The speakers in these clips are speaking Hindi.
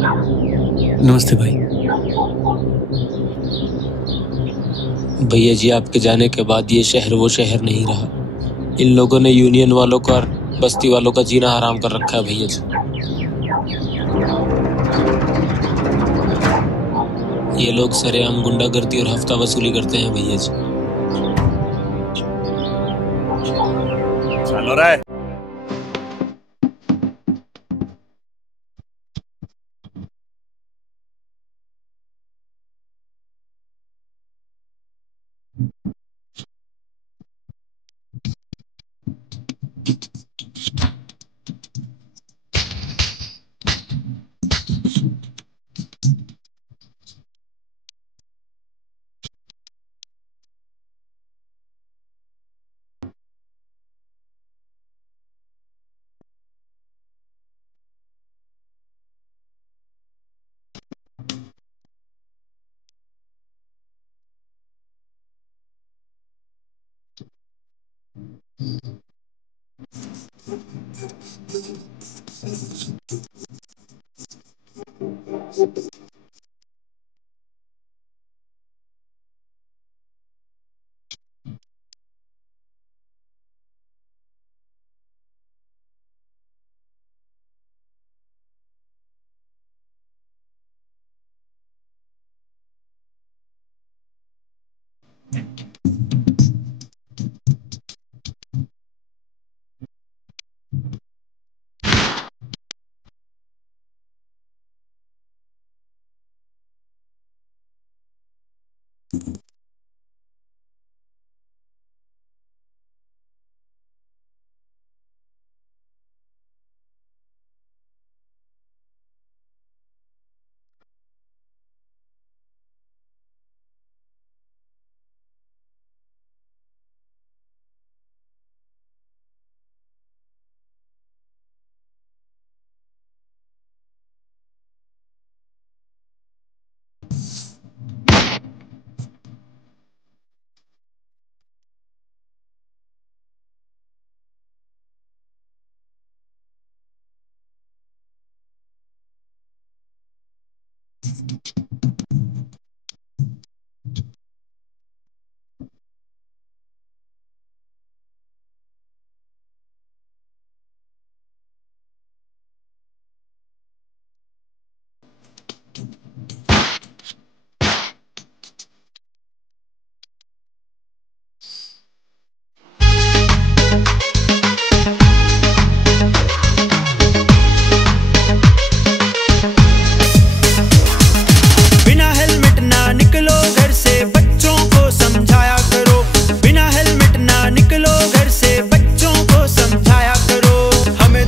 नमस्ते भाई। भैया जी, आपके जाने के बाद ये शहर वो शहर नहीं रहा। इन लोगों ने यूनियन वालों का और बस्ती वालों का जीना हराम कर रखा है भैया जी। ये लोग सरेआम गुंडागर्दी और हफ्ता वसूली करते हैं भैया जी। चल रहा है।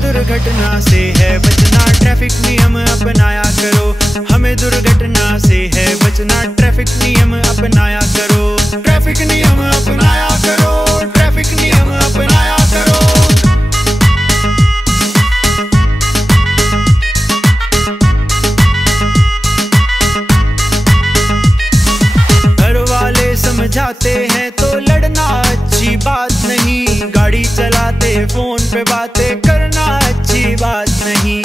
दुर्घटना से है बचना, ट्रैफिक नियम अपनाया करो। हमें दुर्घटना से है बचना, ट्रैफिक नियम अपनाया करो। ट्रैफिक नियम अपनाया करो, ट्रैफिक नियम अपनाया करो। घर वाले समझाते हैं तो लड़ना अच्छी बात नहीं, गाड़ी चलाते फोन पे बातें करना अच्छी बात नहीं।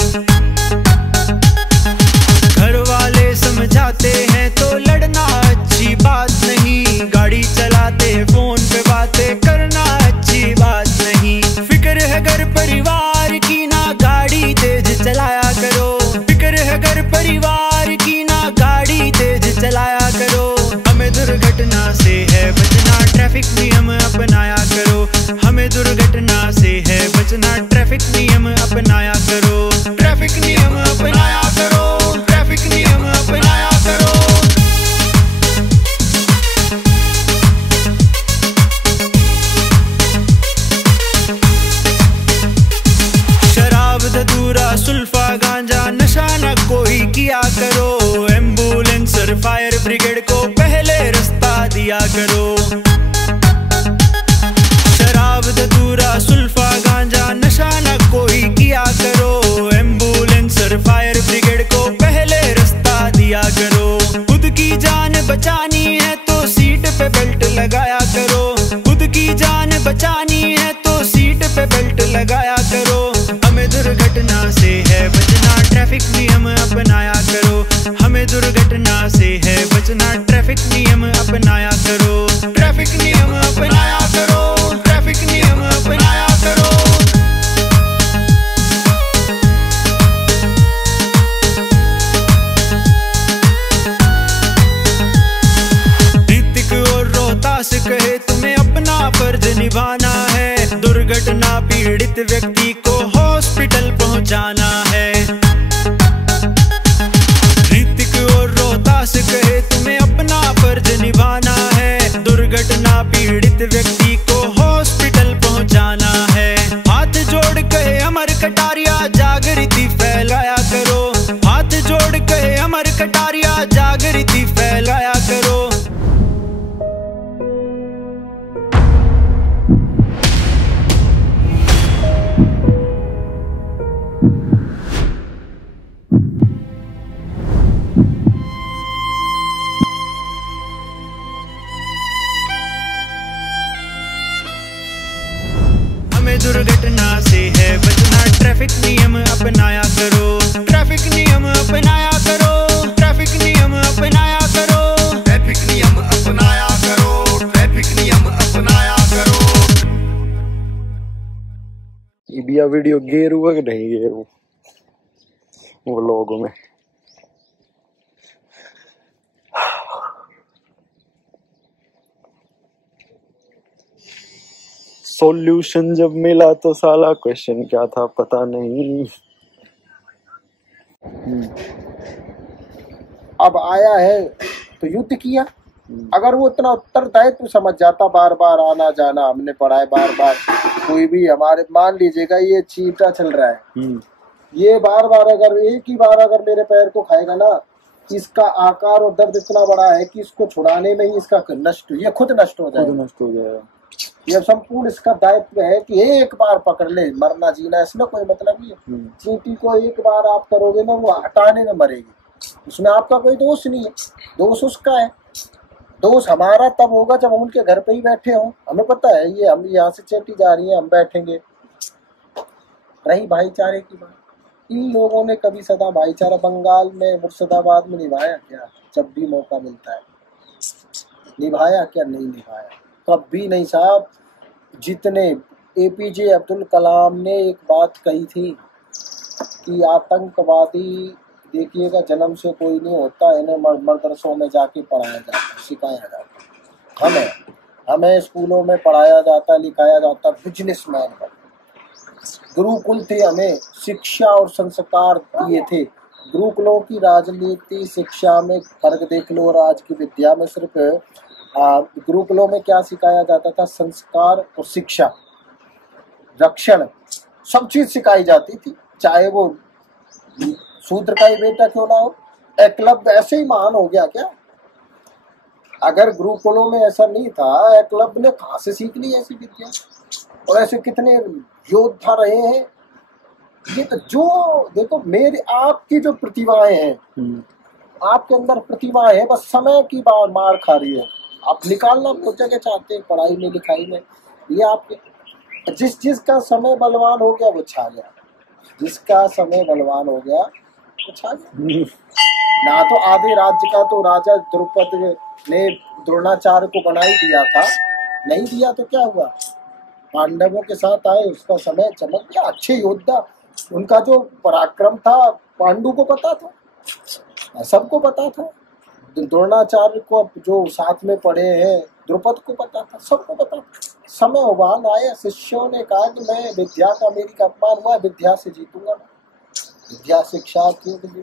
घर वाले समझाते हैं तो लड़ना अच्छी बात नहीं, गाड़ी चलाते फोन पे बातें करना अच्छी बात नहीं। फिक्र है घर परिवार की ना गाड़ी तेज चलाया करो। फिक्र है घर परिवार की ना गाड़ी तेज चलाया करो। हमें दुर्घटना से है बचना, ट्रैफिक नियम अपनाया करो। हमें दुर्घटना से है बचना, ट्रैफिक नियम अपनाया करो। ट्रैफिक नियम अपनाया करो, ट्रैफिक नियम अपनाया करो। शराब धतूरा सुल्फा गांजा नशा न कोई किया करो। एम्बुलेंस और फायर ब्रिगेड को पहले रास्ता दिया करो। शराब धतूरा सुल्फा गांजा नशा न कोई किया करो। एम्बुलेंस और फायर ब्रिगेड को पहले रास्ता दिया करो। खुद की जान बचानी है तो सीट पे बेल्ट लगाया करो। खुद की जान बचानी है तो सीट पे बेल्ट लगाया करो। हमें दुर्घटना से है बचना, ट्रैफिक नियम अपनाया पीड़ित व्यक्ति को हॉस्पिटल पहुंचाना है। ऋतिक और रोहतास कहे तुम्हें अपना फर्ज निभाना है। दुर्घटना पीड़ित व्यक्ति को हॉस्पिटल पहुंचाना है। हाथ जोड़ कहे अमर कटारिया जागृति फैलाया करो। हाथ जोड़ कहे अमर कटारिया जागृति फैलाया करो। दुर्घटना से है बचना, ट्रैफिक नियम अपनाया करो। ट्रैफिक नियम अपनाया करो। ट्रैफिक नियम अपनाया करो। ट्रैफिक नियम अपनाया करो। ट्रैफिक नियम अपनाया करो। ये वीडियो गेरू है कि नहीं गेरू वो लोगों में। सॉल्यूशन जब मिला तो साला क्वेश्चन क्या था पता नहीं। अब आया है तो युद्ध किया। अगर वो इतना उत्तरदायित्व तो समझ जाता, बार बार आना जाना हमने पढ़ा है, बार बार कोई भी हमारे मान लीजिएगा ये चीटा चल रहा है, ये बार बार अगर एक ही बार अगर मेरे पैर को खाएगा ना, इसका आकार और दर्द इतना बड़ा है कि इसको छुड़ाने में ही इसका नष्ट, ये खुद नष्ट हो जाएगा। ये संपूर्ण इसका दायित्व है कि एक बार पकड़ ले, मरना जीना इसमें कोई मतलब नहीं है। चींटी को एक बार आप करोगे ना, वो हटाने में मरेगी, उसमें आपका कोई दोष नहीं है, दोष उसका है। दोष हमारा तब होगा जब हम उनके घर पे ही बैठे हों, हमें पता है ये हम यहाँ से चींटी जा रही है, हम बैठेंगे। रही भाईचारे की बात, इन लोगों ने कभी सदा भाईचारा बंगाल में मुर्शिदाबाद में निभाया क्या? जब भी मौका मिलता है निभाया क्या? नहीं निभाया, कभी नहीं साहब। जितने एपीजे अब्दुल कलाम ने एक बात कही थी कि आतंकवादी देखिएगा जन्म से कोई नहीं होता, इन्हें मदरसों में जाके पढ़ाया जाता, सिखाया जाता। हमें स्कूलों में पढ़ाया जाता, लिखाया जाता बिजनेसमैन बन। गुरुकुल थे, हमें शिक्षा और संस्कार दिए थे। गुरुकुलों की राजनीति शिक्षा में फर्क देख लो और आज की विद्या में। सिर्फ गुरुकुलों में क्या सिखाया जाता था? संस्कार और शिक्षा, रक्षण, सब चीज सिखाई जाती थी, चाहे वो शूद्र का ही बेटा क्यों ना हो। एकलव्य ऐसे ही महान हो गया क्या? अगर गुरुकुलों में ऐसा नहीं था, एकलव्य ने कहाँ से सीख ली ऐसी विद्या? और ऐसे कितने योद्धा रहे हैं। ये तो जो देखो मेरे आपकी जो प्रतिभाएं हैं, आपके अंदर प्रतिभा है, बस समय की बार मार खा रही है। आप निकालना कुछ जगह चाहते हैं, पढ़ाई में लिखाई में, ये आपके जिसका समय बलवान हो गया वो छा गया। जिसका समय बलवान हो गया वो छा गया। ना तो आधे राज्य का तो राजा द्रुपद ने द्रोणाचार्य को बना ही दिया था, नहीं दिया तो क्या हुआ? पांडवों के साथ आए, उसका समय चमक गया। अच्छे योद्धा, उनका जो पराक्रम था पांडु को पता था, सबको पता था। द्रोणाचार्य को जो साथ में पढ़े हैं, द्रुपद को पता था, सबको पता था। समय उबाल आया, शिष्यों ने कहा कि मैं विद्या का, मेरी का अपमान हुआ, विद्या से जीतूंगा, विद्या शिक्षा क्यों।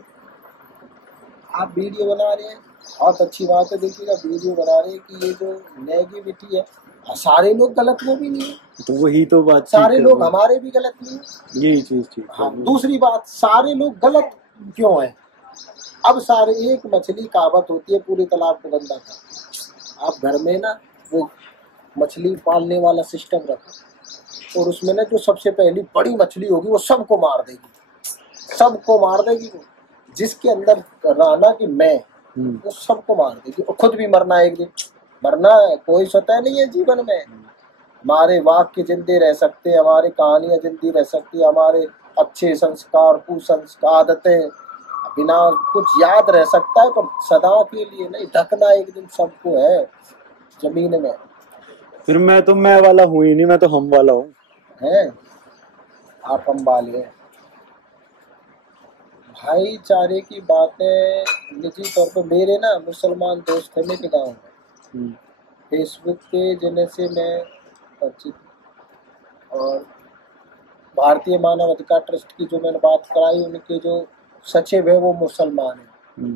आप वीडियो बना रहे हैं, बहुत अच्छी बात है, देखिएगा वीडियो बना रहे हैं कि ये जो नेगेटिविटी है, सारे लोग गलत वो भी नहीं है, तो वही तो बात, सारे लोग हमारे भी गलत नहीं है, यही चीज ठीक है। हाँ, दूसरी बात, सारे लोग गलत क्यों है? अब सारे, एक मछली कहावत होती है पूरे तालाब को गंदा कर। आप घर में ना वो मछली पालने वाला सिस्टम रखो और उसमें ना जो सबसे पहली बड़ी मछली होगी वो सबको मार देगी, सबको मार देगी। वो जिसके अंदर रहना कि मैं, वो सबको मार देगी और खुद भी मरना एक दिन। मरना है, कोई स्वतः नहीं है जीवन में। हमारे वाक्य जिंदे रह सकते हैं, हमारी कहानियां जिंदी रह सकती है, हमारे अच्छे संस्कार, कुसंस्कार, आदतें बिना कुछ याद रह सकता है, पर सदा के लिए नहीं। ढकना एक दिन सबको है जमीन में। फिर मैं तो मैं वाला हूँ ही नहीं, मैं तो हम वाला हूँ। है आप हम वाले हैं। भाईचारे की बातें निजी तौर पे मेरे ना मुसलमान दोस्त है मेरे गाँव में, फेसबुक पे जिनसे मैं परिचित, और भारतीय मानव अधिकार ट्रस्ट की जो मैंने बात कराई, उनके जो सचिव है वो मुसलमान है।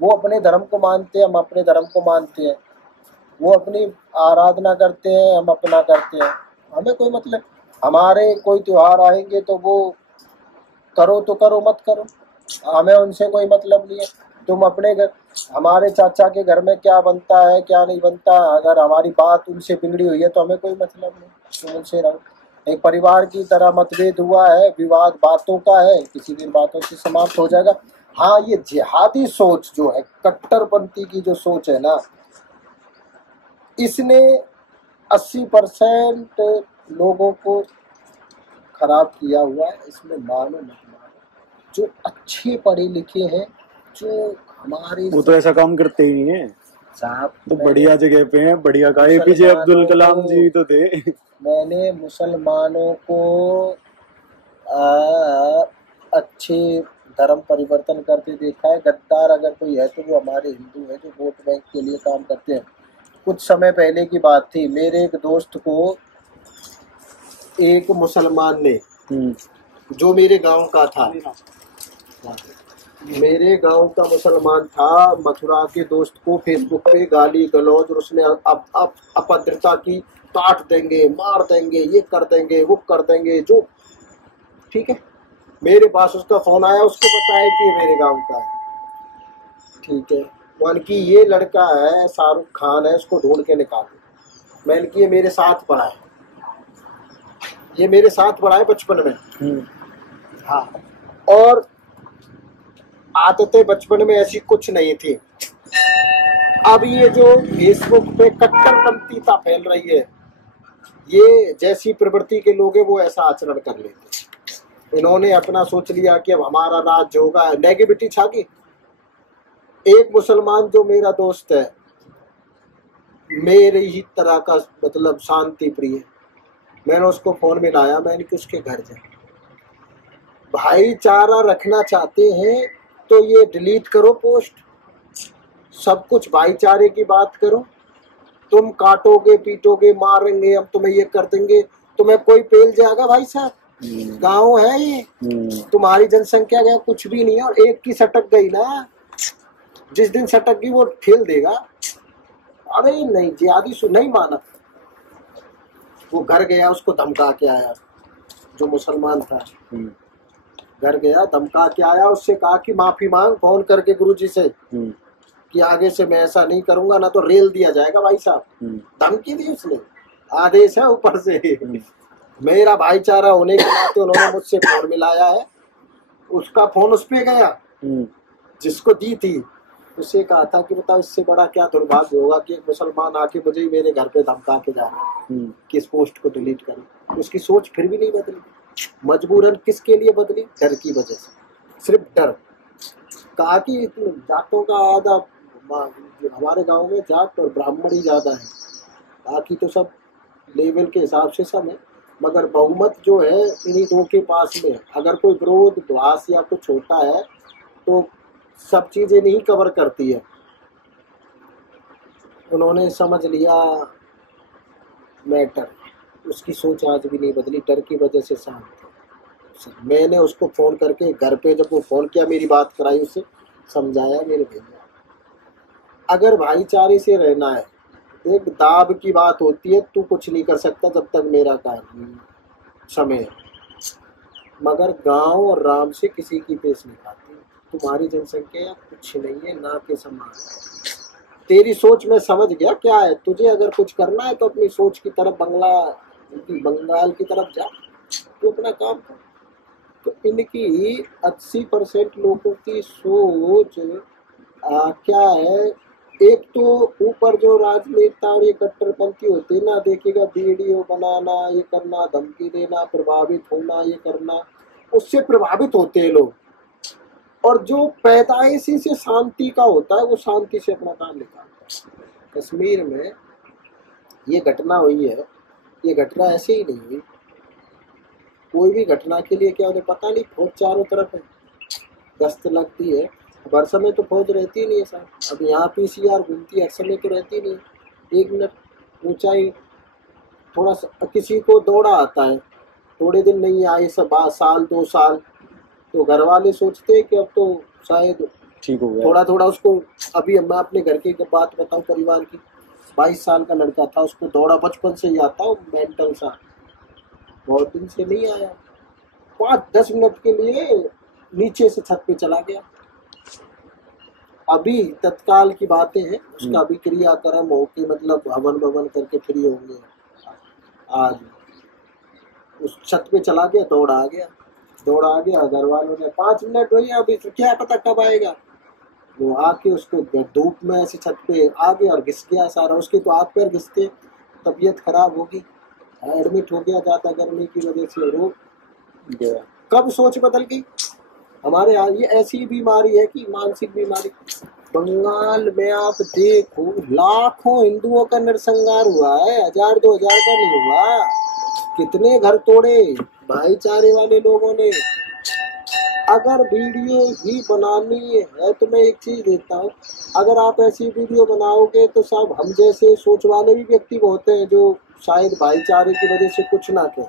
वो अपने धर्म को मानते हैं, हम अपने धर्म को मानते हैं। वो अपनी आराधना करते हैं, हम अपना करते हैं। हमें कोई मतलब, हमारे कोई त्योहार आएंगे तो वो करो तो करो, मत करो, हमें उनसे कोई मतलब नहीं है। तुम अपने घर, हमारे चाचा के घर में क्या बनता है क्या नहीं बनता, अगर हमारी बात उनसे बिगड़ी हुई है तो हमें कोई मतलब नहीं, तुम उनसे रहो। एक परिवार की तरह मतभेद हुआ है, विवाद बातों का है, किसी दिन बातों से समाप्त हो जाएगा। हाँ, ये जिहादी सोच जो है, कट्टरपंथी की जो सोच है ना, इसने 80% लोगों को खराब किया हुआ है। इसमें मानो मत मानो, जो अच्छे पढ़े लिखे हैं, जो हमारे, वो तो ऐसा काम करते ही नहीं है साहब, तो बढ़िया जगह पे हैं, बढ़िया का एपीजे अब्दुल कलाम जी तो थे। मैंने मुसलमानों को अच्छे धर्म परिवर्तन करते देखा है। गद्दार अगर कोई है तो वो हमारे हिंदू है, जो वोट बैंक के लिए काम करते हैं। कुछ समय पहले की बात थी, मेरे एक दोस्त को एक मुसलमान ने, जो मेरे गांव का था, मेरे गांव का मुसलमान था, मथुरा के दोस्त को फेसबुक पे गाली गलौज और उसने अभद्रता की, काट देंगे, मार देंगे, ये कर देंगे, वो कर देंगे, जो ठीक है। मेरे पास उसका फोन आया, उसको बताया कि मेरे गांव का है, ठीक है। मान की ये लड़का है, शाहरुख खान है, उसको ढूंढ के निकालो। मैंने कि ये मेरे साथ पढ़ा है, ये मेरे साथ पढ़ा है बचपन में। हाँ, और आदतें बचपन में ऐसी कुछ नहीं थी। अब ये जो फेसबुक पे कट्टरपंथीता फैल रही है, ये जैसी प्रवृत्ति के लोग हैं वो ऐसा आचरण कर लेते। इन्होंने अपना सोच लिया कि अब हमारा राज्य होगा, नेगेटिविटी छा गई। एक मुसलमान जो मेरा दोस्त है, मेरे ही तरह का, मतलब शांति प्रिय, मैंने उसको फोन में लाया, मैंने कि उसके घर जा, भाईचारा रखना चाहते हैं तो ये डिलीट करो पोस्ट, सब कुछ भाईचारे की बात करो। तुम काटोगे, पीटोगे, मारेंगे, हम तुम्हें ये कर देंगे, तुम्हें कोई पेल जाएगा भाई साहब। गांव है ये, तुम्हारी जनसंख्या क्या कुछ भी नहीं है। और एक की सटक गई ना, जिस दिन सटक गई वो ठेल देगा। अरे नहीं, जिहादी नहीं माना। वो घर गया, उसको धमका के आया, जो मुसलमान था, घर गया, धमका के आया, उससे कहा कि माफी मांग फोन करके गुरुजी से कि आगे से मैं ऐसा नहीं करूंगा, ना तो रेल दिया जाएगा भाई साहब। धमकी दी उसने, आदेश है ऊपर से। मेरा भाईचारा होने के नाते उन्होंने मुझसे फोन मिलाया है। उसका फोन उस पे गया जिसको दी थी, उससे कहा था कि बताओ इससे बड़ा क्या दुर्भाग्य होगा कि एक मुसलमान आके मुझे ही मेरे घर पे धमका के जा रहा है कि इस पोस्ट को डिलीट करें। उसकी सोच फिर भी नहीं बदली। मजबूरन किसके लिए बदली? डर की वजह से, सिर्फ डर। कहा कि जाटों का आधा, हमारे गांव में जाट और ब्राह्मण ही ज्यादा है, बाकी तो सब लेवल के हिसाब से सब है, मगर बहुमत जो है इन्हीं दो के पास में। अगर कोई विरोध भाष या कुछ होता है तो सब चीजें नहीं कवर करती है। उन्होंने समझ लिया मैटर, उसकी सोच आज भी नहीं बदली, डर की वजह से शांत। मैंने उसको फोन करके घर पे, जब वो फोन किया, मेरी बात कराई, उससे समझाया, मेरे भैया अगर भाईचारे से रहना है, एक दाब की बात होती है, तू कुछ नहीं कर सकता जब तक मेरा समय है, मगर गांव और राम से किसी की पेश नहीं खाती। तुम्हारी जनसंख्या कुछ नहीं है, ना के समान। तेरी सोच में समझ गया क्या है। तुझे अगर कुछ करना है तो अपनी सोच की तरफ, बंगाल की तरफ जा, तो अपना काम कर। तो इनकी 80% लोगों की सोच क्या है। एक तो ऊपर जो राजनेता और ये कट्टरपंथी होते ना, देखेगा वीडियो बनाना, ये करना, धमकी देना, प्रभावित होना, ये करना, उससे प्रभावित होते हैं लोग। और जो पैदाइशी से शांति का होता है, वो शांति से अपना काम निकालता है। कश्मीर में ये घटना हुई है, ये घटना ऐसे ही नहीं हुई। कोई भी घटना के लिए क्या उन्हें पता नहीं, फौज चारों तरफ है, गश्त लगती है। हर समय तो फौज रहती नहीं है साहब। अब यहाँ पीसीआर घूमती है, हर समय तो रहती नहीं है। 1 मिनट ऊंचाई, थोड़ा सा किसी को दौड़ा आता है, थोड़े दिन नहीं आए, सब साल 2 साल, तो घर वाले सोचते कि अब तो शायद ठीक हो गया। थोड़ा थोड़ा उसको। अभी मैं अपने घर की बात बताऊं, परिवार की, 22 साल का लड़का था, उसको दौड़ा बचपन से ही आता, मेंटल सा, बहुत दिन से नहीं आया, 5-10 मिनट के लिए नीचे से छत पे चला गया। अभी तत्काल की बातें हैं, उसका अभी क्रियाक्रम होके मतलब हवन भवन करके फ्री होंगे। आज उस छत पे चला गया, दौड़ आ गया, घर वालों ने 5 मिनट हुई, अभी तो क्या पता कब आएगा। वो आके उसको धूप में ऐसे छत पे आ गया और घिस गया सारा, उसके तो हाथ पैर घिसते, तबीयत खराब होगी, एडमिट हो गया ज्यादा गर्मी की वजह से। रो गया। कब सोच बदल गई हमारे यहाँ। ये ऐसी बीमारी है कि मानसिक बीमारी। बंगाल में आप देखो, लाखों हिंदुओं का नरसंहार हुआ है, 1000-2000 का नहीं हुआ। कितने घर तोड़े भाईचारे वाले लोगों ने। अगर वीडियो ही बनानी है तो मैं एक चीज देता हूँ, अगर आप ऐसी वीडियो बनाओगे तो सब हम जैसे सोच वाले भी व्यक्ति होते हैं जो शायद भाईचारे की वजह से कुछ ना कहें।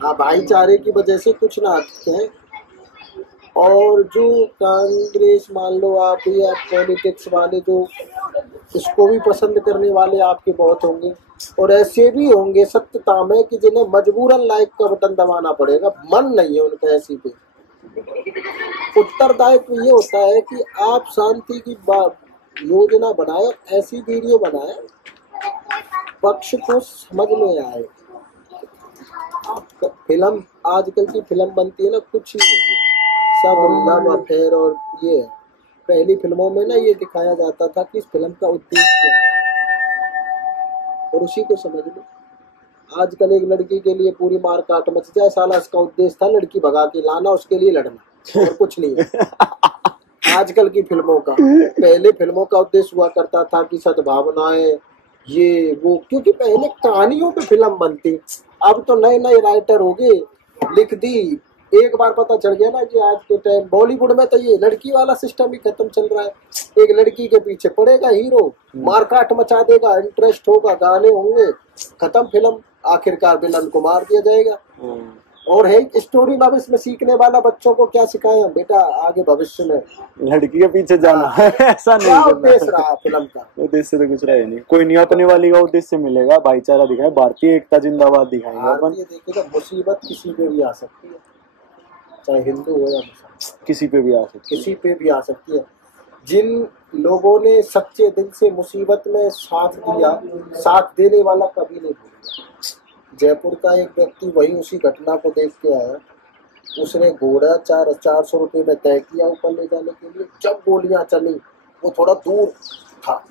हाँ, भाईचारे की वजह से कुछ ना कहें। और जो कांग्रेस मान लो आप, या पॉलिटिक्स वाले जो इसको भी पसंद करने वाले आपके बहुत होंगे, और ऐसे भी होंगे सत्यता में कि जिन्हें मजबूरन लाइक का बटन दबाना पड़ेगा, मन नहीं है उनका ऐसी पे। उत्तरदायित्व ये होता है कि आप शांति की योजना बनाए, ऐसी वीडियो बनाए पक्ष को समझ में आए। फिल्म आजकल की फिल्म बनती है ना, कुछ ही नहीं है, सब लव अफेयर। और ये पहली फिल्मों में ना ये दिखाया जाता था कि इस फिल्म का उद्देश्य क्या है, और उसी को समझ लो। आजकल एक लड़की के लिए पूरी मार काट मच जाए, साला इसका उद्देश्य था लड़की भगा के लाना, उसके लिए लड़ना, और कुछ नहीं है आजकल की फिल्मों का। पहले फिल्मों का उद्देश्य हुआ करता था कि सद्भावनाएं, ये वो, क्योंकि पहले कहानियों पे फिल्म बनती। अब तो नए नए राइटर हो गए, लिख दी, एक बार पता चल गया ना कि आज के टाइम बॉलीवुड में तो ये लड़की वाला सिस्टम ही खत्म चल रहा है। एक लड़की के पीछे पड़ेगा हीरो, मारकाट मचा देगा, इंटरेस्ट होगा, गाने होंगे, खत्म फिल्म, आखिरकार विलन को मार दिया जाएगा। और है स्टोरी में। अब इसमें सीखने वाला बच्चों को क्या सिखाया बेटा, आगे भविष्य में लड़की के पीछे जाना है, ऐसा नहीं क्या उद्देश्य रहा फिल्म का। उद्देश्य तो कुछ रहा नहीं, कोई नहीं अपने वाली का उद्देश्य मिलेगा, भाईचारा दिखाए, भारतीय एकता जिंदाबाद दिखाएंगे अपन। देखिएगा, मुसीबत किसी पे भी आ सकती है, चाहे हिंदू हो या मुसलमान, किसी पे भी आ सकती है, किसी पे भी आ सकती है। जिन लोगों ने सच्चे दिल से मुसीबत में साथ दिया, साथ देने वाला कभी नहीं भूलेगा। जयपुर का एक व्यक्ति वही उसी घटना को देख के आया, उसने घोड़ा 400 रुपये में तय किया ऊपर ले जाने के लिए। जब गोलियां चली, वो थोड़ा दूर था,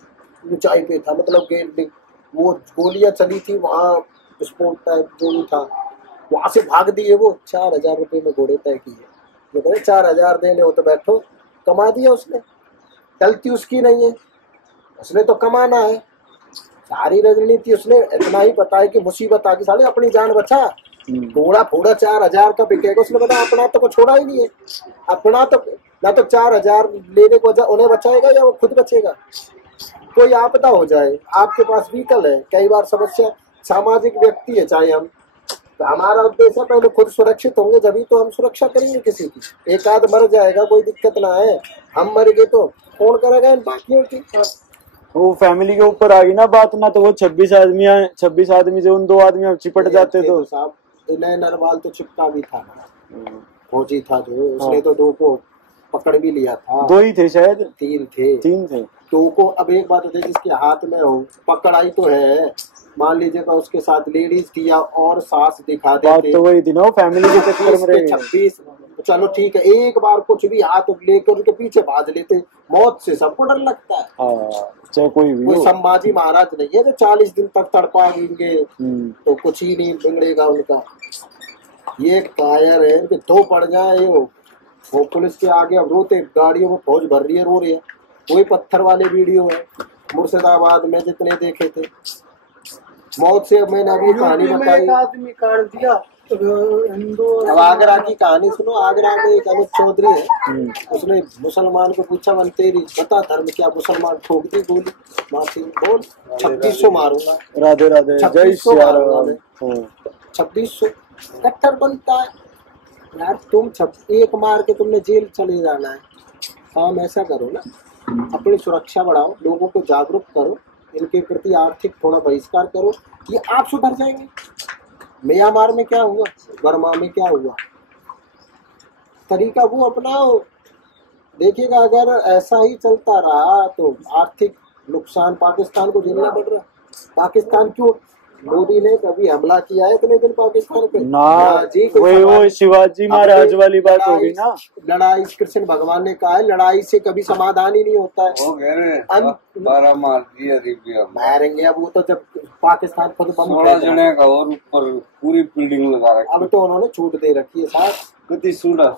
ऊंचाई पे था, मतलब गेट, वो गोलियां चली थी वहाँ, स्पोर्ट टाइप जो भी था, वहां से भाग दिए वो। 4000 रुपये में घोड़े तय किए। ये बोले 4000 देने हो तो बैठो, कमा दिया उसने, गलती उसकी नहीं है, उसने तो कमाना है। सारी रणनीति उसने इतना ही पता है कि मुसीबत आ गई, साले अपनी जान बचा, घोड़ा फोड़ा 4000 का बिकेगा, उसने पता अपना तो को छोड़ा ही नहीं है। अपना तो ना तो 4000 लेने को उन्हें बचाएगा या वो खुद बचेगा। कोई आपदा हो जाए, आपके पास व्हीकल है, कई बार समस्या, सामाजिक व्यक्ति है चाहे हम, तो हमारा उद्देश्य पहले खुद सुरक्षित होंगे, जब तो हम सुरक्षा करेंगे किसी की। एक आध मर जाएगा, कोई दिक्कत ना है, हम मर गए तो कौन करेगा इन बाकियों की। वो फैमिली के ऊपर आ गई ना बात, ना तो वो 26 आदमी से उन 2 आदमी चिपट जाते तो साहब। विनय नरवाल तो चिपका भी था, फौजी था जो, उसने तो 2 को पकड़ भी लिया था। 2 ही थे शायद, 3 थे। 2 को अब एक बात होती है, जिसके हाथ में हो पकड़ाई तो है, मान लीजिएगा उसके साथ लेडीज किया और सास दिखा देते, तो वही दिन फैमिली के चक्कर में रहे। 26, चलो ठीक है, एक बार कुछ भी हाथ लेकर उनके पीछे भाग लेते, मौत से सबको डर लगता है। चाहे कोई भी, कोई संभाजी महाराज नहीं है जो 40 दिन तक तड़पाएंगे तो कुछ ही नहीं बिगड़ेगा उनका। ये कायर है, इनके 2 पड़ जाए वो पुलिस के आगे अब रोते, गाड़ियों में फौज भर रही है, रो रही है। वही पत्थर वाले वीडियो है मुर्शिदाबाद में जितने देखे थे, मौत से। मैंने अभी कहानी बताई, एक आदमी काट दिया, अब आगरा की कहानी सुनो। आगरा में एक अमित चौधरी है, उसने मुसलमान को पूछा मन तेरी बता धर्म क्या, मुसलमान ठोक दी गोली मारती बोल 3600 मारूंगा। राधे राधे, जय श्री राम। 2600 कट्टर बनता है यार। तुम एक मार के तुमने जेल चले जाना है। काम ऐसा करो ना, अपनी सुरक्षा बढ़ाओ, लोगों को जागरूक करो, इनके प्रति आर्थिक थोड़ा बहिष्कार करो कि आप सुधर जाएंगे। म्यांमार में क्या हुआ, बर्मा में क्या हुआ, तरीका वो अपनाओ। देखिएगा अगर ऐसा ही चलता रहा तो आर्थिक नुकसान पाकिस्तान को झेलना पड़ रहा है। पाकिस्तान क्यों, मोदी ने कभी हमला किया है इतने दिन पाकिस्तान पे ना जी? वो शिवाजी महाराज वाली बात होगी ना। लड़ाई कृष्ण भगवान ने कहा है, लड़ाई से कभी समाधान ही नहीं होता है। मारेंगे अब वो तो जब पाकिस्तान खुद बम और ऊपर पूरी बिल्डिंग लगा रखी। अब तो उन्होंने छूट दे रखी है साहब,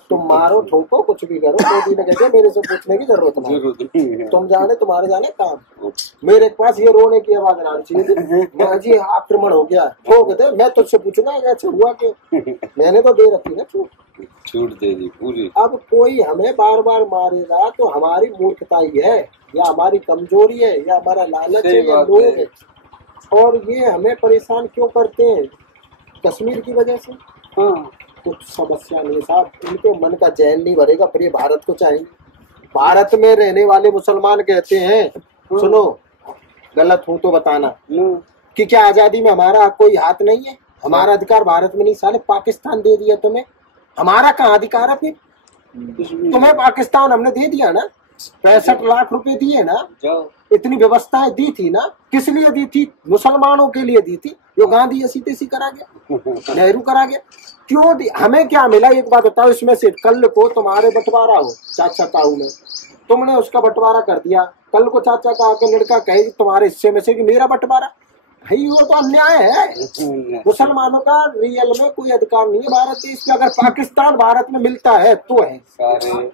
तुम मारो ठोको कुछ भी करो। मोदी ने कहते मेरे से पूछने की जरूरत नहीं है, तुम जाने तुम्हारे जाने काम। मेरे पास ये रोने की आवाज आनी चाहिए जी आक्रमण हो गया ठोक दे, मैं तुझसे पूछूंगा अच्छा हुआ क्यों। मैंने तो दे रखी ना छूट दे दी पूरी। अब कोई हमें बार बार मारेगा तो हमारी मूर्खता ही है, या हमारी कमजोरी है, या हमारा लालच है, या लोग है। और ये हमें परेशान क्यों करते हैं, कश्मीर की वजह से। हाँ कुछ समस्या नहीं साहब, इनको मन का चैन नहीं भरेगा, फिर ये भारत को चाहेंगे। भारत में रहने वाले मुसलमान कहते हैं, सुनो गलत हो तो बताना, कि क्या आजादी में हमारा कोई हाथ नहीं है, हमारा अधिकार भारत में नहीं। साले पाकिस्तान दे दिया तुम्हें, हमारा कहाँ अधिकार है फिर? तुम्हें पाकिस्तान हमने दे दिया ना, 65 लाख रुपए दिए ना, इतनी व्यवस्थाएं दी थी ना। किस लिए दी थी? मुसलमानों के लिए दी थी। जो गांधी ऐसी तैसी करा गया, नेहरू करा गया, क्यों दी? हमें क्या मिला एक बात बताओ इसमें से? कल को तुम्हारे बंटवारा हो चाचा ताऊ में, तुमने उसका बंटवारा कर दिया, कल को चाचा का आके लड़का कहे तुम्हारे हिस्से में से कि मेरा बंटवारा, भाई वो तो अन्याय है। मुसलमानों का रियल में कोई अधिकार नहीं है भारत देश में। अगर पाकिस्तान भारत में मिलता है तो है। सारे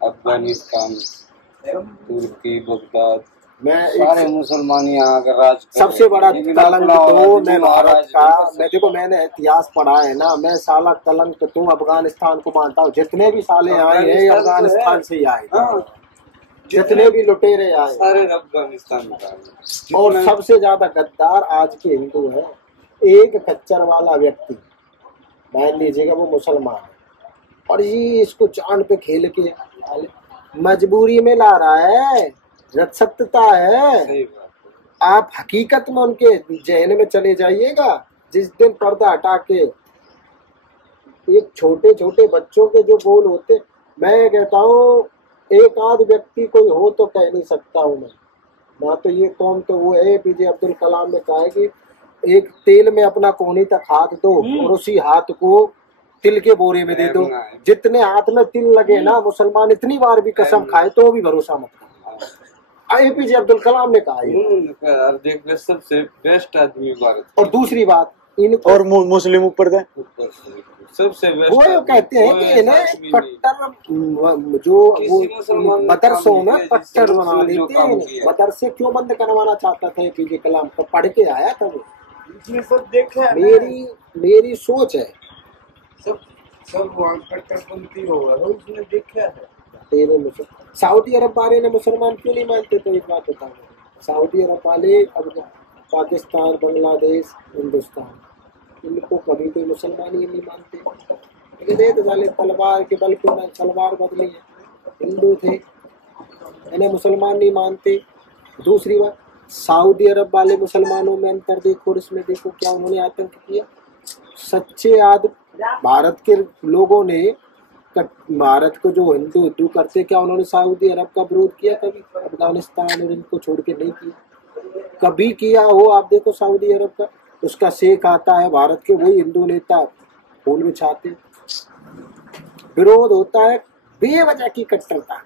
अफगानिस्तान, तुर्की, बगदाद, मैं सारे मुसलमान यहाँ का राज कर सबसे बड़ा कलंक तो मैं भारत का, मैं देखो मैंने इतिहास पढ़ा है ना, मैं साला कलंक तो अफगानिस्तान को मानता हूँ। जितने भी साले आए हैं अफगानिस्तान से ही आए, जितने भी लुटेरे आए सारे अफगानिस्तान में। और सबसे ज्यादा गद्दार आज के हिंदू है। एक कच्चर वाला व्यक्ति मान लीजिएगा वो मुसलमान है और ये इसको चांद पे खेल के मजबूरी में ला रहा है, रक्षकता है। आप हकीकत में उनके जहन में चले जाइएगा। जिस दिन पर्दा हटा के एक छोटे छोटे बच्चों के जो बोल होते, मैं कहता हूँ एक आध व्यक्ति कोई हो तो कह नहीं सकता हूँ मैं ना, तो ये कौन तो वो है APJ अब्दुल कलाम ने कहा है कि एक तेल में अपना कोहनी तक हाथ दो और उसी हाथ को तिल के बोरे में दे दो। जितने हाथ में तिल लगे ना, मुसलमान इतनी बार भी कसम खाए तो भी भरोसा मत करो। APJ अब्दुल कलाम ने कहा है, सबसे बेस्ट आदमी भारत। और दूसरी बात और मुस्लिम ऊपर दे सबसे वो कहते हैं कि इन्हें कट्टर जो वो मदरसों में कट्टर बना देते हैं। मदरसे क्यों बंद करवाना चाहता था APJ कलाम? तो पढ़ के आया था वो। सब देखा मेरी सोच है सब वहाँ कट्टरपंथी होगा, उसने देखा है। सऊदी अरब वाले ने मुसलमान क्यों नहीं मानते? तो एक बात बताओ, सऊदी अरब वाले अब पाकिस्तान, बांग्लादेश, हिंदुस्तान, इनको कभी कोई मुसलमान ही नहीं मानते। तो वाले तलवार के बल पे तलवार बदली है, हिंदू थे, इन्हें मुसलमान नहीं मानते। दूसरी बात, सऊदी अरब वाले मुसलमानों में अंतर देखो और इसमें देखो क्या उन्होंने आतंक किया। सच्चे भारत के लोगों ने भारत को जो हिंदू करते, क्या उन्होंने सऊदी अरब का विरोध किया कभी? अफगानिस्तान और इनको छोड़ के नहीं किया। कभी किया हो आप देखो सऊदी अरब का, उसका शेख आता है भारत के, वही हिंदू नेता फूल बिछाते। विरोध होता है बेवजह की कट्टरता।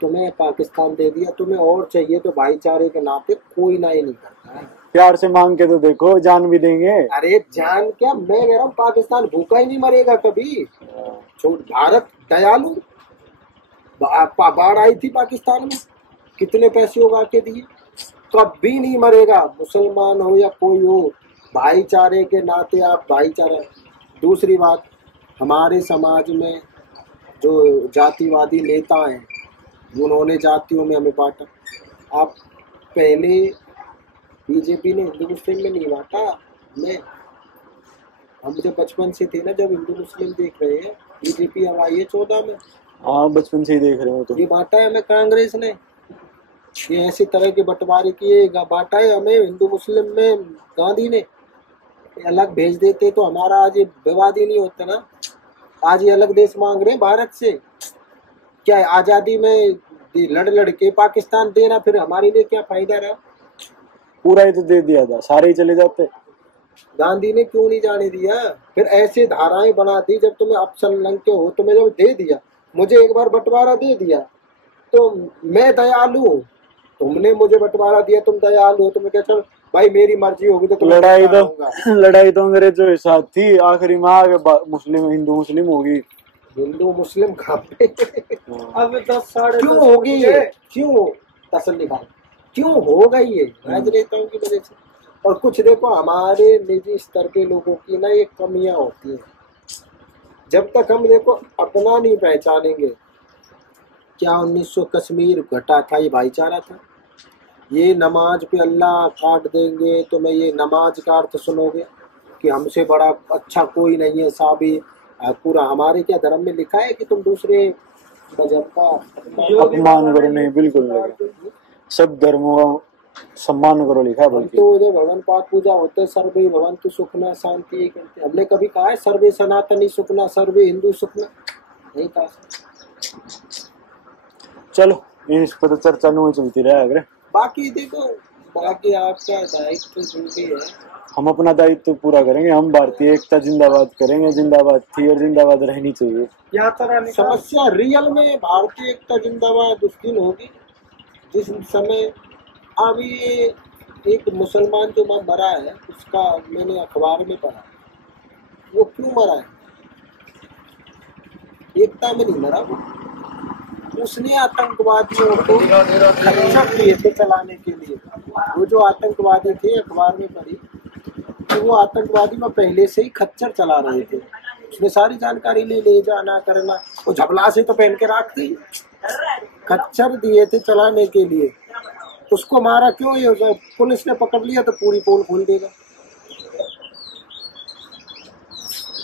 तुम्हें पाकिस्तान दे दिया, तुम्हें और चाहिए तो भाईचारे के नाते कोई ना ही नहीं करता है। प्यार से मांग के तो देखो, जान भी देंगे। अरे जान क्या, मैं कह रहा हूँ पाकिस्तान भूखा ही नहीं मरेगा कभी। भारत दयालु, बाढ़ आई थी पाकिस्तान में, कितने पैसे उगा के दिए, कभी नहीं मरेगा। मुसलमान हो या कोई हो, भाईचारे के नाते आप भाईचारा दूसरी बात, हमारे समाज में जो जातिवादी नेता हैं उन्होंने जातियों में हमें बांटा। आप पहले बीजेपी ने हिंदू मुस्लिम में नहीं बांटा। हम जब बचपन से थे ना, जब हिंदू मुस्लिम देख रहे हैं, बीजेपी अब आई है 14 में। हाँ, बचपन से ही देख रहे हो तो। ये बांटा है हमें कांग्रेस ने, ये ऐसी तरह के बंटवारे किए, बांटा है हमें हिंदू मुस्लिम में गांधी ने। अलग भेज देते तो हमारा आज ये विवाद ही नहीं होता ना। आज ये अलग देश मांग रहे हैं भारत से। क्या है, आजादी में लड़ के पाकिस्तान देना, फिर हमारे लिए क्या फायदा रहा? पूरा ही तो दे दिया था, सारे ही चले जाते। गांधी ने क्यों नहीं जाने दिया? फिर ऐसे धाराएं बना दी, जब तुम्हें अपसंलग्न के हो, तुम्हें जब दे दिया, मुझे एक बार बंटवारा दे दिया तो मैं दयालु हूँ, तुमने मुझे बंटवारा दिया, तुम दयालु हो, तुम्हें क्या, चल भाई मेरी मर्जी होगी तो लड़ाई तो अंग्रेजों के साथ थी, आखिरी में आगे मुस्लिम हिंदू मुस्लिम होगी। हिंदू मुस्लिम कहाँ पे? अब 10 साढ़े क्यों होगी? क्यों तसल्ली निकाल, क्यों होगा ये? राजनेताओं की वजह से। और कुछ देखो, हमारे निजी स्तर के लोगों की ना ये कमियां होती हैं। जब तक हम देखो अपना नहीं पहचानेंगे, क्या 1900 कश्मीर घटा था, ये भाईचारा था। ये नमाज पे अल्लाह काट देंगे तो मैं ये नमाज का अर्थ सुनोगे कि हमसे बड़ा अच्छा कोई नहीं है साबी पूरा। हमारे क्या धर्म में लिखा है कि तुम दूसरे मजहब का अपमान करो? नहीं, बिल्कुल नहीं। सब धर्मों का सम्मान करो लिखा है। बल्कि तो जब भगवान पाठ पूजा होते है, सर्वे भवन्तु सुखना शांति करते, हमने कभी कहा है सर्वे सनातनी सुखना, सर्वे हिंदू सुखना? नहीं कहा। चलो इस पर तो चर्चा नहीं चलती रहे। बाकी देखो, बाकी आपका दायित्व जो भी है, हम अपना दायित्व पूरा करेंगे। हम भारतीय एकता जिंदाबाद करेंगे। जिंदाबाद थी और जिंदाबाद रहनी चाहिए। समस्या रियल में भारतीय एकता जिंदाबाद उस दिन होगी जिस समय अभी एक मुसलमान जो मरा है, उसका मैंने अखबार में पढ़ा। वो क्यों मरा है? एकता में नहीं मरा वो, उसने आतंकवादियों को खच्चर दिए थे चलाने के लिए। वो जो आतंकवादी थे, अखबार में पढ़ी कि वो आतंकवादी में पहले से ही खच्चर चला रहे थे। उसने सारी जानकारी ले जाना करना, वो झबला से तो पहन के रख दी, खच्चर दिए थे चलाने के लिए। उसको मारा क्यों? ये पुलिस ने पकड़ लिया तो पूरी पोल खोल देगा।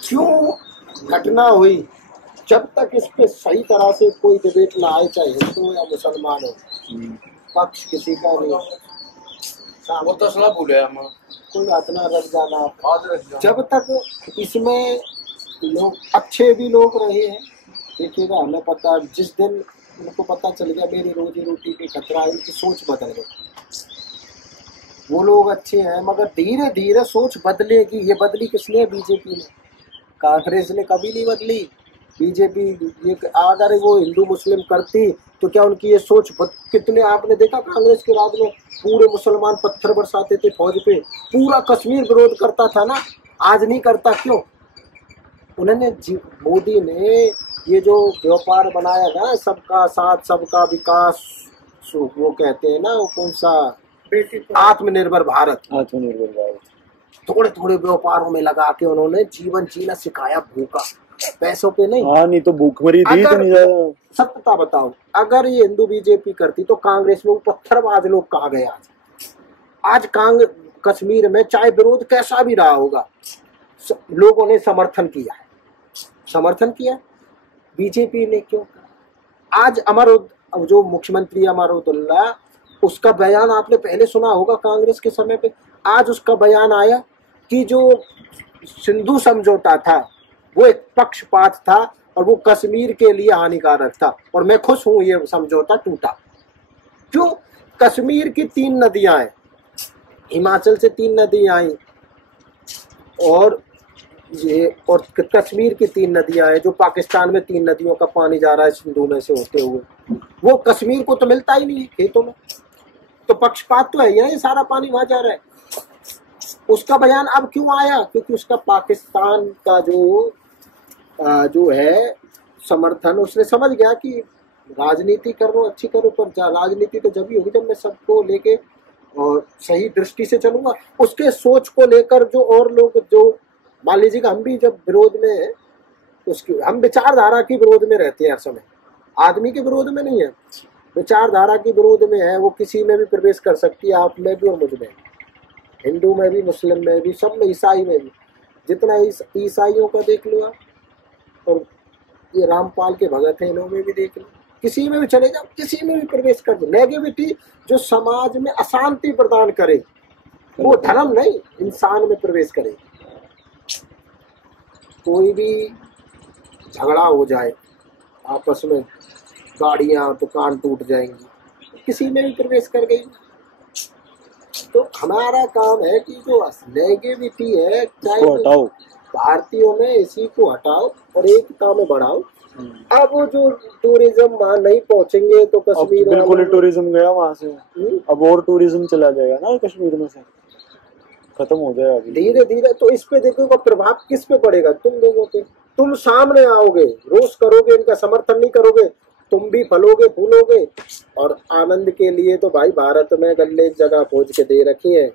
क्यों घटना हुई? जब तक इस पे सही तरह से कोई डिबेट ना आए, चाहे हिंदू या मुसलमान हो, पक्ष किसी का नहीं, वो तो सलाह बोले कोई घटना रख जाना। जब तक इसमें लोग अच्छे भी लोग रहे हैं, देखिएगा, हमें पता, जिस दिन उनको पता चल गया मेरी रोजी रोटी पे खतरा है, इनकी सोच बदल गई। वो लोग अच्छे हैं, मगर धीरे धीरे सोच बदलेगी। ये बदली किसने? बीजेपी ने। कांग्रेस ने कभी नहीं बदली। बीजेपी ये अगर वो हिंदू मुस्लिम करती तो क्या उनकी ये सोच कितने, आपने देखा कांग्रेस के राज में पूरे मुसलमान पत्थर बरसाते थे फौज पे, पूरा कश्मीर विरोध करता था ना। आज नहीं करता, क्यों? उन्होंने मोदी ने ये जो व्यापार बनाया था, सबका साथ सबका विकास, वो कहते हैं ना, वो कौन सा, आत्मनिर्भर भारत। आत्मनिर्भर भारत थोड़े थोड़े व्यापारों में लगा के उन्होंने जीवन जीना सिखाया, भूखा, पैसों पे नहीं। हाँ, नहीं तो भूखमरी थी तो नहीं ज्यादा। सत्यता बताओ, अगर ये हिंदू बीजेपी करती तो कांग्रेस में वो पत्थरबाज लोग कहाँ गए? आज कश्मीर में चाहे विरोध कैसा भी रहा होगा, लोगों ने समर्थन किया है। समर्थन किया बीजेपी ने, क्यों? आज जो मुख्यमंत्री अमरुद्दौला, उसका बयान आपने पहले सुना होगा कांग्रेस के समय पे। आज उसका बयान आया कि जो सिंधु समझौता था वो एक पक्षपात था और वो कश्मीर के लिए हानिकारक था, और मैं खुश हूं ये समझौता टूटा। क्यों? कश्मीर की 3 नदियां हैं, हिमाचल से 3 नदियां आई, और कश्मीर की 3 नदियां हैं, जो पाकिस्तान में 3 नदियों का पानी जा रहा है सिंधु में से होते हुए, वो कश्मीर को तो मिलता ही नहीं है खेतों में। तो पक्षपात तो है ये सारा पानी वहां जा रहा है। उसका बयान अब क्यों आया? क्योंकि उसका पाकिस्तान का जो है समर्थन, उसने समझ गया कि राजनीति करो, अच्छी करो, पर राजनीति तो जब ही होगी जब मैं सबको लेके और सही दृष्टि से चलूंगा। उसके सोच को लेकर जो और लोग जो मान लीजिए कि हम भी जब विरोध में उसकी, हम विचारधारा की विरोध में रहते हैं हर समय, आदमी के विरोध में नहीं है, विचारधारा की विरोध में है, वो किसी में भी प्रवेश कर सकती है, आप में भी और मुझ में, हिंदू में भी, मुस्लिम में भी, सब में, ईसाई में भी। जितना ईसाइयों का देख लो आप, और ये रामपाल के भगत हैं, इन्होंने भी देख लो, किसी में भी चले जाओ, किसी में भी प्रवेश कर दो। नेगेटिविटी जो समाज में अशांति प्रदान करे, वो धर्म नहीं, इंसान में प्रवेश करे। कोई भी झगड़ा हो जाए आपस में, गाड़ियां तो कान टूट जाएंगी, किसी में भी प्रवेश कर गई। तो हमारा काम है कि जो नेगेटिविटी है, चाहे हटाओ, भारतीयों में इसी को हटाओ और एकता में बढ़ाओ। अब वो जो टूरिज्म वहाँ नहीं पहुँचेंगे तो कश्मीर बिल्कुल टूरिज्म गया वहाँ से, अब और टूरिज्म चला जाएगा ना कश्मीर में से, खत्म हो जाएगा धीरे धीरे। तो इस पे देखो प्रभाव किस पे पड़ेगा, तुम लोगों पे। तुम सामने आओगे, रोष करोगे, इनका समर्थन नहीं करोगे, तुम भी फलोगे फूलोगे। और आनंद के लिए तो भाई भारत में गले एक जगह खोज के दे रखी है,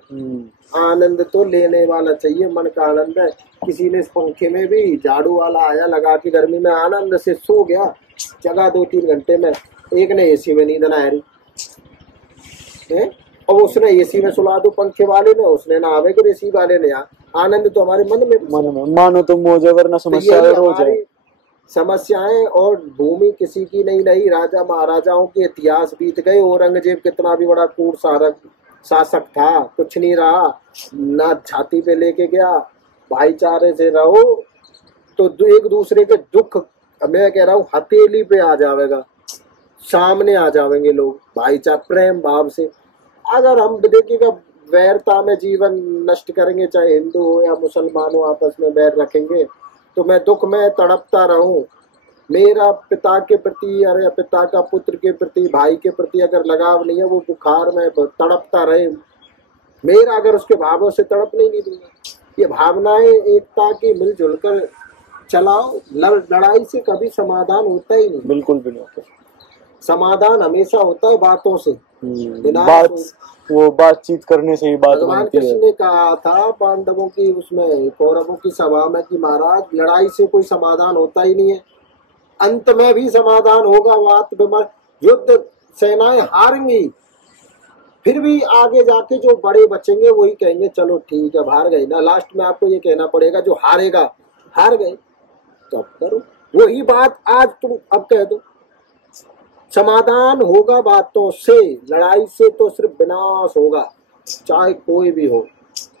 आनंद तो लेने वाला चाहिए, मन का आनंद है। किसी ने इस पंखे में भी, झाड़ू वाला आया लगा के गर्मी में, आनंद से सो गया, जगह 2-3 घंटे में। एक ने एसी में नींद ना आ रही है, और उसने एसी में सुला दो पंखे वाले ने, उसने ना आवे कि एसी वाले ने। आनंद तो हमारे मन में मानो तो मौज, वरना समस्या हो जाए। समस्याएं और भूमि किसी की नहीं रही, राजा महाराजाओं के इतिहास बीत गए। औरंगजेब कितना भी बड़ा क्रूर शासक था, कुछ नहीं रहा, ना छाती पे लेके गया। भाईचारे से रहो तो एक दूसरे के दुख, मैं कह रहा हूँ, हथेली पे आ जाएगा, सामने आ जाएंगे लोग, भाईचारा प्रेम भाव से। अगर हम देखिएगा वैरता में जीवन नष्ट करेंगे, चाहे हिंदू हो या मुसलमान हो, आपस में बैर रखेंगे, तो मैं दुख में तड़पता रहूं। मेरा पिता के प्रति या पिता का पुत्र के प्रति, भाई के प्रति अगर लगाव नहीं है, वो बुखार में तड़पता रहे, मेरा अगर उसके भावों से तड़पने नहीं दूंगा। ये भावनाएं एकता की मिलजुल कर चलाओ। लड़ाई से कभी समाधान होता ही नहीं, बिल्कुल भी नहीं होता। समाधान हमेशा होता है बातों से, वो बातचीत करने से ही बात भगवान कृष्ण ने कहा था पांडवों की, उसमें कौरवों की सभा में, कि महाराज लड़ाई से कोई समाधान होता ही नहीं है, अंत में भी समाधान होगा। वात विमर्श, युद्ध सेनाएं हारेंगी, फिर भी आगे जाके जो बड़े बचेंगे वही कहेंगे चलो ठीक है, हार गए ना। लास्ट में आपको ये कहना पड़ेगा, जो हारेगा, हार गए तो अब करो वही बात। आज तुम अब कह दो, समाधान होगा बातों से, लड़ाई से तो सिर्फ विनाश होगा, चाहे कोई भी हो।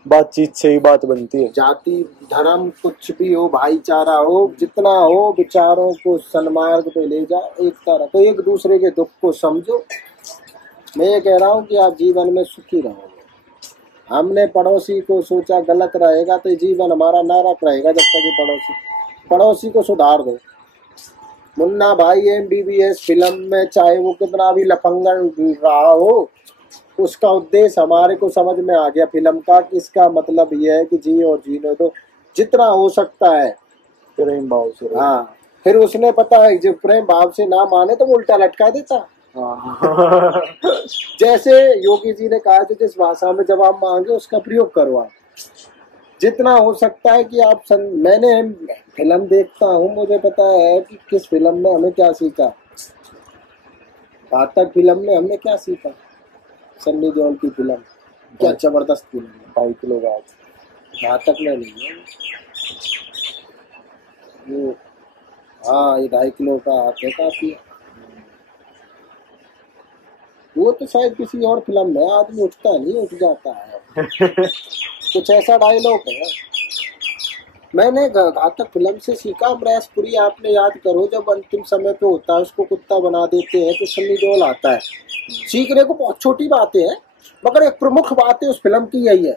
बातचीत से ही बात बनती है। जाति धर्म कुछ भी हो, भाईचारा हो, जितना हो, विचारों को सन्मार्ग पे ले जाओ, एकता रखो, एक दूसरे के दुख को समझो। मैं ये कह रहा हूँ कि आप जीवन में सुखी रहोगे। हमने पड़ोसी को सोचा गलत रहेगा तो जीवन हमारा नरक रहेगा, जब तक पड़ोसी को सुधार दो। मुन्ना भाई MBBS फिल्म में चाहे वो कितना भी लफंगन रहा हो, उसका उद्देश्य हमारे को समझ में आ गया फिल्म का, कि इसका मतलब ये है कि जी और जीने दो जितना हो सकता है प्रेम भाव से। हाँ, फिर उसने पता है जो प्रेम भाव से ना माने तो वो उल्टा लटका देता। जैसे योगी जी ने कहा, जिस भाषा में जवाब मांगे उसका प्रयोग करो आप, जितना हो सकता है कि आप मैंने फिल्म देखता हूँ, मुझे पता है कि किस फिल्म में हमें क्या सीखा। घातक फिल्म में हमने क्या सीखा, सन्नी देओल की फिल्म क्या जबरदस्त फिल्म है। 2.5 किलो घातक में नहीं है वो, हाँ ये 2.5 किलो का हाथ है काफी। वो तो शायद किसी और फिल्म में आदमी उठता नहीं, उठ जाता है कुछ ऐसा डायलॉग है। मैंने घातक फिल्म से सीखा। अमरीश पुरी, आपने याद करो, जब अंतिम समय पे होता है उसको कुत्ता बना देते हैं तो सन्नी देओल आता है। सीखने को बहुत छोटी बातें हैं, मगर एक प्रमुख बात है उस फिल्म की यही है,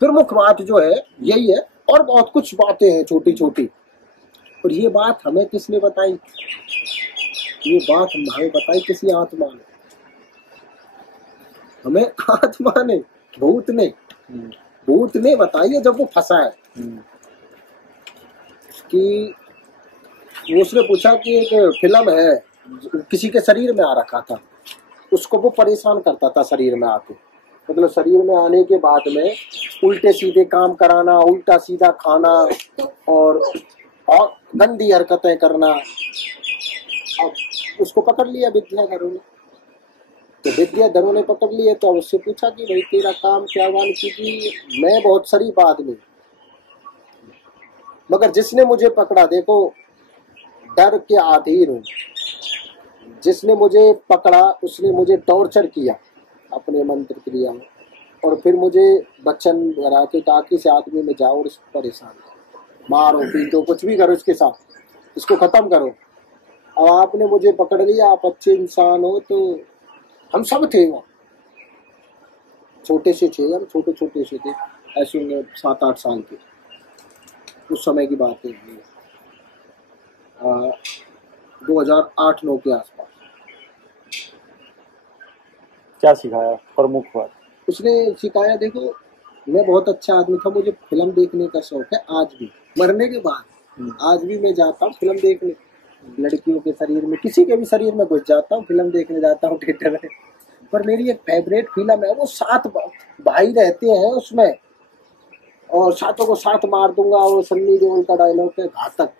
प्रमुख बात जो है यही है, और बहुत कुछ बातें हैं छोटी छोटी। और ये बात हमें किसने बताई? ये बात हमें बताई किसी आत्मा ने, हमें आत्मा ने, भूत ने बताई है जब वो फंसा है। कि उसने पूछा कि एक फिल्म है, किसी के शरीर में आ रखा था, उसको वो परेशान करता था शरीर में आके, मतलब शरीर में आने के बाद में उल्टे सीधे काम कराना, उल्टा सीधा खाना और गंदी हरकतें करना। अब उसको पकड़ लिया विद्याधरों ने, तो विद्याधरों ने पकड़ लिया। तो अब उससे पूछा कि भाई तेरा काम क्या हुआ? क्योंकि मैं बहुत शरीफ आदमी, मगर जिसने मुझे पकड़ा, देखो डर के अधीन हूँ, जिसने मुझे पकड़ा उसने मुझे टॉर्चर किया अपने मंत्र क्रिया में, और फिर मुझे वचन बना के कहा कि इस आदमी में जाओ और इसको परेशान करो, मारो पीटो, कुछ भी करो इसके साथ, इसको खत्म करो। अब आपने मुझे पकड़ लिया, आप अच्छे इंसान हो, तो हम सब थे वहाँ, छोटे से थे हम, छोटे छोटे से थे, ऐसे होंगे 7-8 साल के, उस समय की बात है, 2008-9 के आसपास। क्या सिखाया प्रमुख बात? उसने सिखाया, देखो मैं बहुत अच्छा आदमी था, मुझे फिल्म देखने का शौक है आज भी, मरने के बाद आज भी मैं जाता हूँ फिल्म देखने, लड़कियों के शरीर में, किसी के भी शरीर में घुस जाता हूँ, फिल्म देखने जाता हूँ थिएटर में। पर मेरी एक फेवरेट फिल्म है, वो 7 भाई रहते हैं उसमें, और 7 को 7 मार दूंगा, वो सन्नी देओल का डायलॉग है, घातक।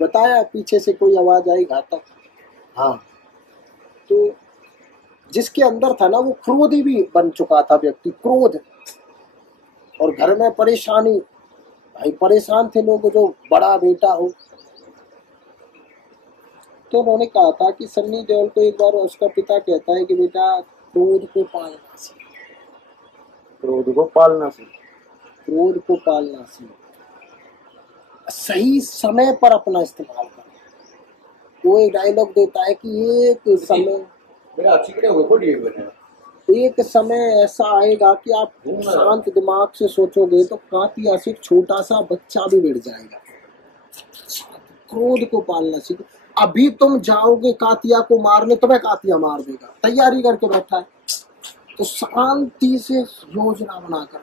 बताया पीछे से कोई आवाज आई, घातक। हाँ, तो जिसके अंदर था ना, वो क्रोधी भी बन चुका था व्यक्ति, क्रोध, और घर में परेशानी, भाई परेशान थे लोग, जो बड़ा बेटा हो। तो उन्होंने कहा था कि सन्नी देओल को एक बार उसका पिता कहता है कि बेटा क्रोध को पालना सीख, क्रोध को पालना सीख, क्रोध को पालना सीख, सही समय पर अपना इस्तेमाल कर। वो एक डायलॉग देता है कि एक समय ऐसा आएगा कि आप शांत दिमाग से सोचोगे तो कातिया से छोटा सा बच्चा भी बिगड़ जाएगा। क्रोध को पालना सीखो। अभी तुम जाओगे कातिया को मारने, तुम्हें कातिया मार देगा, तैयारी करके बैठा है, तो शांति से योजना बनाकर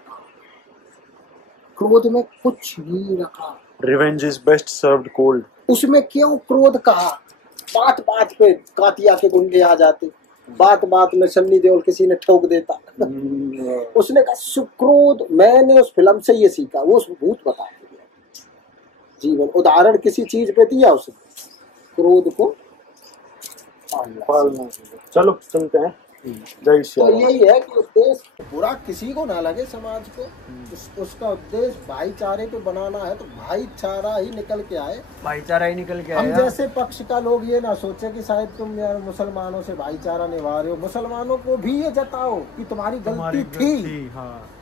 क्रोध में कुछ नहीं रखा। Revenge is best served cold. उसमें क्यों क्रोध कहा? बात बात पे कातिया के गुंडे आ जाते, बात बात में सन्नी देओल किसी ने ठोक देता। उसने कहा सुक्रोध, मैंने उस फिल्म से ये सीखा, वो भूत बता दिया, जीवन उदाहरण किसी चीज पे दिया उसने, क्रोध को पालना। चलो चलते हैं, जय श्री तो राम। यही है कि उद्देश्य बुरा किसी को ना लगे समाज को, उसका उद्देश्य भाईचारे को बनाना है, तो भाईचारा ही निकल के आए, भाईचारा ही निकल के आए। हम जैसे पक्ष का लोग ये ना सोचे कि शायद तुम यार मुसलमानों से भाईचारा निभा रहे हो, मुसलमानों को भी ये जताओ कि तुम्हारी गलती थी,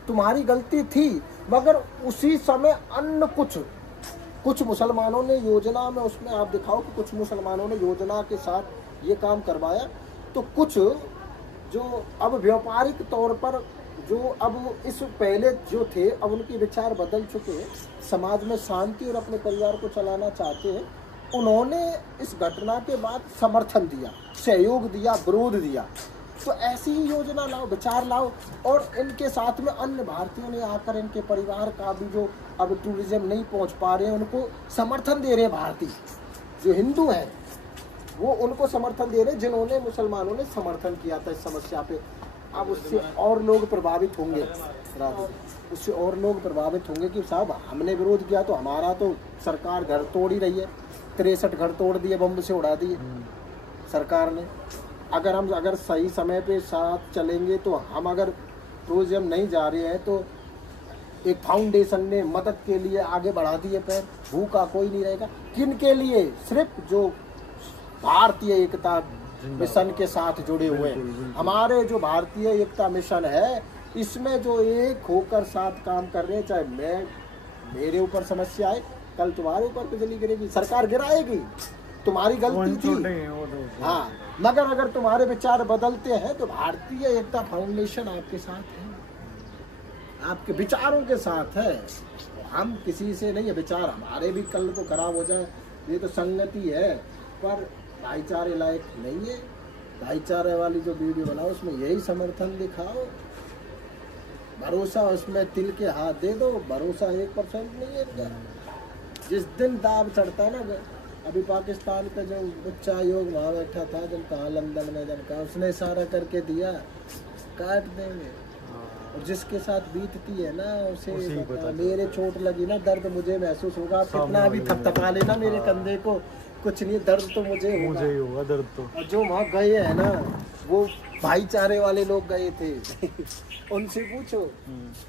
तुम्हारी गलती थी, मगर उसी समय अन्य कुछ मुसलमानों ने योजना में, उसमें आप दिखाओ कि कुछ मुसलमानों ने योजना के साथ ये काम करवाया, तो कुछ जो अब व्यापारिक तौर पर जो अब इस पहले जो थे, अब उनके विचार बदल चुके हैं, समाज में शांति और अपने परिवार को चलाना चाहते हैं, उन्होंने इस घटना के बाद समर्थन दिया, सहयोग दिया, विरोध दिया। तो ऐसी ही योजना लाओ, विचार लाओ, और इनके साथ में अन्य भारतीयों ने आकर इनके परिवार का भी जो अब टूरिज्म नहीं पहुंच पा रहे हैं, उनको समर्थन दे रहे हैं। भारतीय जो हिंदू हैं वो उनको समर्थन दे रहे, जिन्होंने मुसलमानों ने समर्थन किया था इस समस्या पे। अब उससे और लोग प्रभावित होंगे, उससे और लोग प्रभावित होंगे कि साहब हमने विरोध किया तो हमारा तो सरकार घर तोड़ ही रही है, 63 घर तोड़ दिए, बम से उड़ा दिए सरकार ने। अगर सही समय पे साथ चलेंगे, तो हम अगर टूरिज्म नहीं जा रहे हैं, तो एक फाउंडेशन ने मदद के लिए आगे बढ़ा दिए पैर, भूखा कोई नहीं रहेगा। किन के लिए? सिर्फ जो भारतीय एकता मिशन के साथ जुड़े हुए, हमारे जो भारतीय एकता मिशन है, इसमें जो एक होकर साथ काम कर रहे हैं, चाहे मेरे ऊपर समस्या आए, कल तुम्हारे ऊपर बिजली गिरेगी, सरकार गिराएगी, तुम्हारी गलती थी। हाँ, मगर अगर तुम्हारे विचार बदलते हैं तो भारतीय एकता फाउंडेशन आपके साथ है, आपके विचारों के साथ है। हम किसी से नहीं है, विचार हमारे भी कल को खराब हो जाए, ये तो संगति है, पर भाईचारे लायक नहीं है। भाईचारे वाली जो वीडियो बनाओ उसमें यही समर्थन दिखाओ, भरोसा उसमें तिल के हाथ दे दो, भरोसा 1% नहीं है। जिस दिन दाब चढ़ता है ना, अभी पाकिस्तान का जो उच्चायोग वहाँ बैठा था, जब कहा लंदन में, जब कहा उसने इशारा करके दिया काट देंगे। और जिसके साथ बीतती है ना उसे बता। मेरे चोट लगी ना, दर्द मुझे महसूस होगा। आप कितना भी थपथपा लेना मेरे कंधे को, कुछ नहीं, दर्द तो मुझे ही होगा दर्द तो। और जो वहाँ गए हैं ना वो भाईचारे वाले लोग गए थे उनसे पूछो।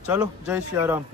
चलो, जय श्री राम।